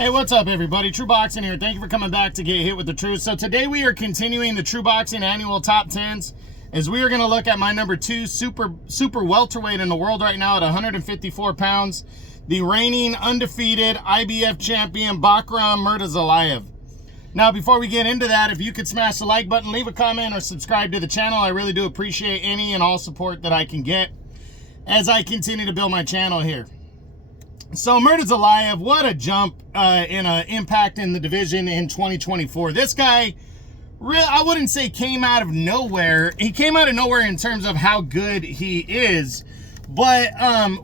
Hey, what's up, everybody? True Boxing here. Thank you for coming back to Get Hit with the Truth. So today we are continuing the True Boxing annual top 10s as we are going to look at my number 2 super welterweight in the world right now at 154 pounds, the reigning undefeated IBF champion Bakhram Murtazaliev. Now, before we get into that, if you could smash the like button, leave a comment, or subscribe to the channel, I really do appreciate any and all support that I can get as I continue to build my channel here. So Murtazaliev, what a jump in an impact in the division in 2024. This guy, really, I wouldn't say came out of nowhere. He came out of nowhere in terms of how good he is, but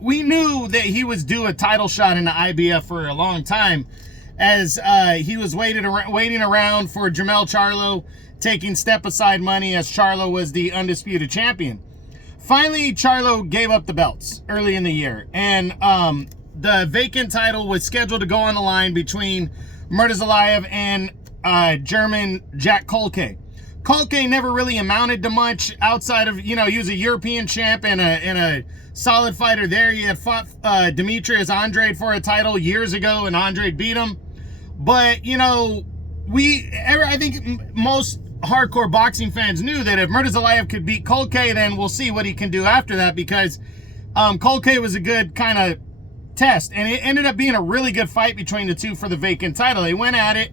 we knew that he was due a title shot in the IBF for a long time, as he was waiting around for Jermell Charlo, taking step-aside money as Charlo was the undisputed champion. Finally, Charlo gave up the belts early in the year, and the vacant title was scheduled to go on the line between Murtazaliev and German Jack Kolke. Kolke never really amounted to much outside of, he was a European champ and a solid fighter there. He had fought Demetrius Andrade for a title years ago, and Andrade beat him. But, I think most hardcore boxing fans knew that if Murtazaliev could beat Kolke, then we'll see what he can do after that, because Kolke was a good kind of test, and it ended up being a really good fight between the two for the vacant title. They went at it,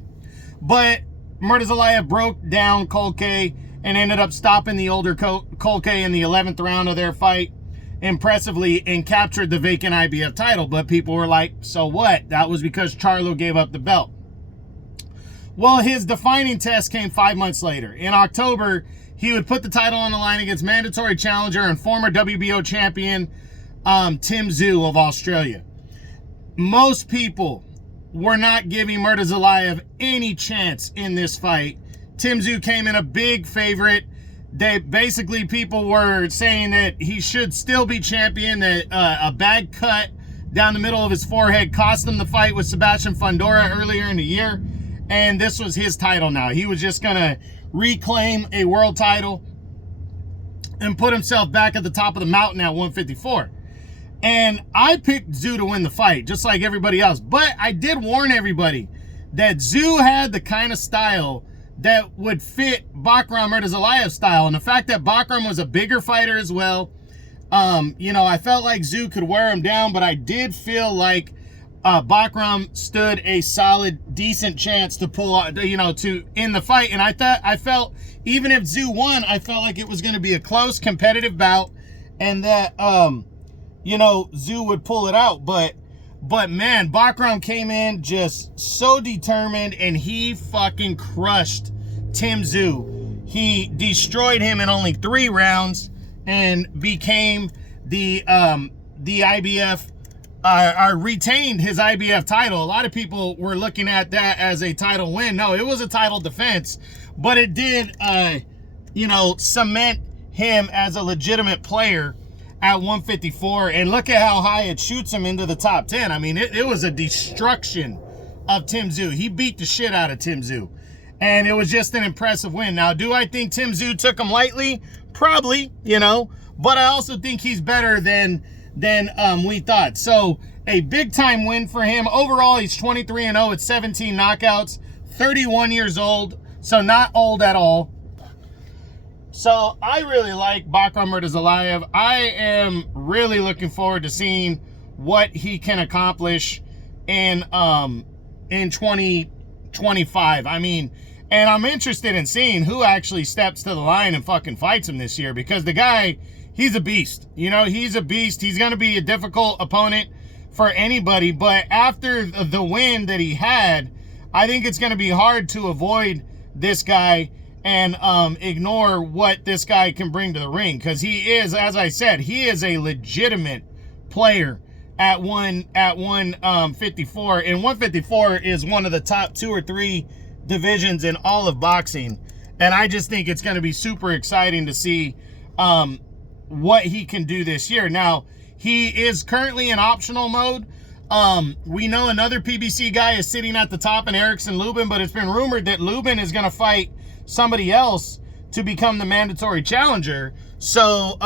but Murtazaliev broke down Kolke and ended up stopping the older Kolke in the 11th round of their fight impressively and captured the vacant IBF title. But people were like, so what? That was because Charlo gave up the belt. Well, his defining test came 5 months later. In October, he would put the title on the line against mandatory challenger and former WBO champion Tim Tszyu of Australia. Most people were not giving Murtazaliev any chance in this fight. Tim Tszyu came in a big favorite. People were saying that he should still be champion, that a bad cut down the middle of his forehead cost him the fight with Sebastian Fundora earlier in the year, and this was his title now. He was just going to reclaim a world title and put himself back at the top of the mountain at 154. And I picked Tszyu to win the fight, just like everybody else. But I did warn everybody that Tszyu had the kind of style that would fit Bakhram Murtazaliev's style. And the fact that Bakhram was a bigger fighter as well, I felt like Tszyu could wear him down, but I did feel like Bakhram stood a solid, decent chance to pull out, to end the fight. And I felt, even if Tszyu won, I felt like it was going to be a close, competitive bout, and that, Tszyu would pull it out. But man, Bakhram came in just so determined, and he fucking crushed Tim Tszyu. He destroyed him in only 3 rounds and became the IBF, retained his IBF title. A lot of people were looking at that as a title win. No, it was a title defense, but it did, cement him as a legitimate player at 154, and look at how high it shoots him into the top 10. I mean, it was a destruction of Tim Tszyu. He beat the shit out of Tim Tszyu, and it was just an impressive win. Now, do I think Tim Tszyu took him lightly? Probably, but I also think he's better than we thought. So, a big-time win for him. Overall, he's 23-0 at 17 knockouts, 31 years old, so not old at all. So I really like Bakhram Murtazaliev. I am really looking forward to seeing what he can accomplish in 2025. I mean, and I'm interested in seeing who actually steps to the line and fucking fights him this year, because the guy, he's a beast. He's a beast. He's going to be a difficult opponent for anybody, but after the win that he had, I think it's going to be hard to avoid this guy and ignore what this guy can bring to the ring, because he is, as I said, he is a legitimate player at 154, and 154 is one of the top 2 or 3 divisions in all of boxing, and I just think it's going to be super exciting to see what he can do this year. Now, he is currently in optional mode. We know another PBC guy is sitting at the top in Erickson Lubin, but it's been rumored that Lubin is going to fight somebody else to become the mandatory challenger. So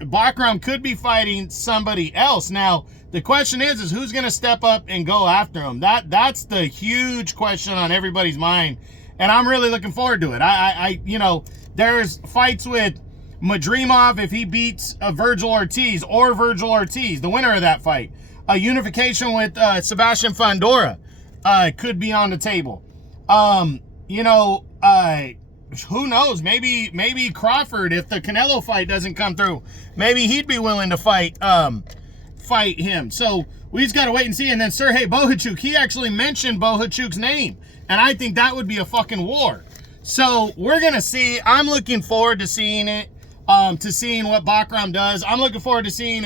Bakhram could be fighting somebody else. Now, The question is who's going to step up and go after him? That's the huge question on everybody's mind, and I'm really looking forward to it. You know, there's fights with Madrimov if he beats Virgil Ortiz, the winner of that fight. A unification with Sebastian Fandora could be on the table. You know, who knows? Maybe Crawford, if the Canelo fight doesn't come through, maybe he'd be willing to fight him. So we just got to wait and see. And then Sergey Bohachuk, he actually mentioned Bohachuk's name, and I think that would be a fucking war. So we're going to see. I'm looking forward to seeing it, to seeing what Bakhram does. I'm looking forward to seeing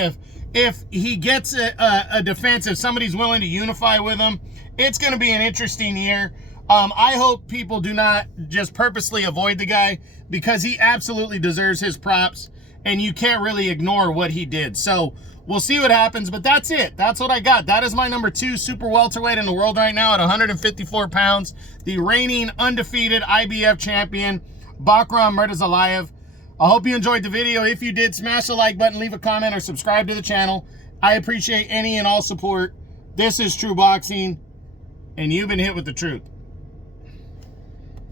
if he gets a defense, if somebody's willing to unify with him. It's going to be an interesting year. I hope people do not just purposely avoid the guy, because he absolutely deserves his props, and you can't really ignore what he did. So we'll see what happens, but that's it. That's what I got. That is my number 2 super welterweight in the world right now at 154 pounds. The reigning undefeated IBF champion, Bakhram Murtazaliev. I hope you enjoyed the video. If you did, smash the like button, leave a comment, or subscribe to the channel. I appreciate any and all support. This is True Boxing, and you've been hit with the truth.